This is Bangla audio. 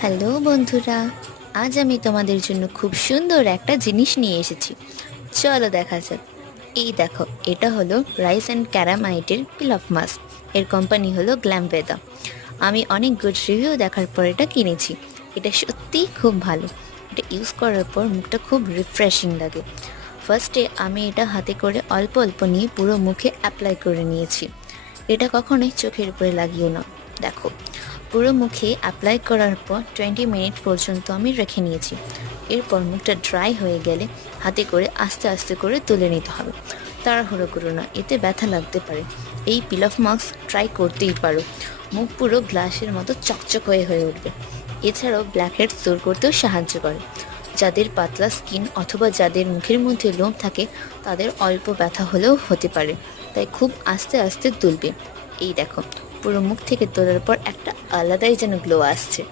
হ্যালো বন্ধুরা, আজ আমি তোমাদের জন্য খুব সুন্দর একটা জিনিস নিয়ে এসেছি। চলো দেখা যাক। এই দেখো, এটা হলো রাইস অ্যান্ড ক্যারামাইটের পিল অফ মাস্ক। এর কোম্পানি হলো গ্ল্যামভেদা। আমি অনেক গুড রিভিউ দেখার পর এটা কিনেছি। এটা সত্যিই খুব ভালো। এটা ইউজ করার পর মুখটা খুব রিফ্রেশিং লাগে। ফার্স্টে আমি এটা হাতে করে অল্প অল্প নিয়ে পুরো মুখে অ্যাপ্লাই করে নিয়েছি। এটা কখনোই চোখের উপরে লাগিও না। দেখো, পুরো মুখে অ্যাপ্লাই করার পর 20 মিনিট পর্যন্ত আমি রেখে নিয়েছি। এরপর মুখটা ড্রাই হয়ে গেলে হাতে করে আস্তে আস্তে করে তুলে নিতে হবে। তাড়াহুড়ো করো না, এতে ব্যথা লাগতে পারে। এই পিল অফ মাস্ক ট্রাই করতেই পারো। মুখ পুরো গ্লাসের মতো চকচক হয়ে উঠবে। এছাড়াও ব্ল্যাকহেডস দূর করতেও সাহায্য করে। যাদের পাতলা স্কিন অথবা যাদের মুখের মধ্যে লোম থাকে, তাদের অল্প ব্যথা হলেও হতে পারে, তাই খুব আস্তে আস্তে তুলবে। এই দেখো, পুরো মুখ থেকে তোলার পর একটা আলাদাই যেন গ্লো আসছে।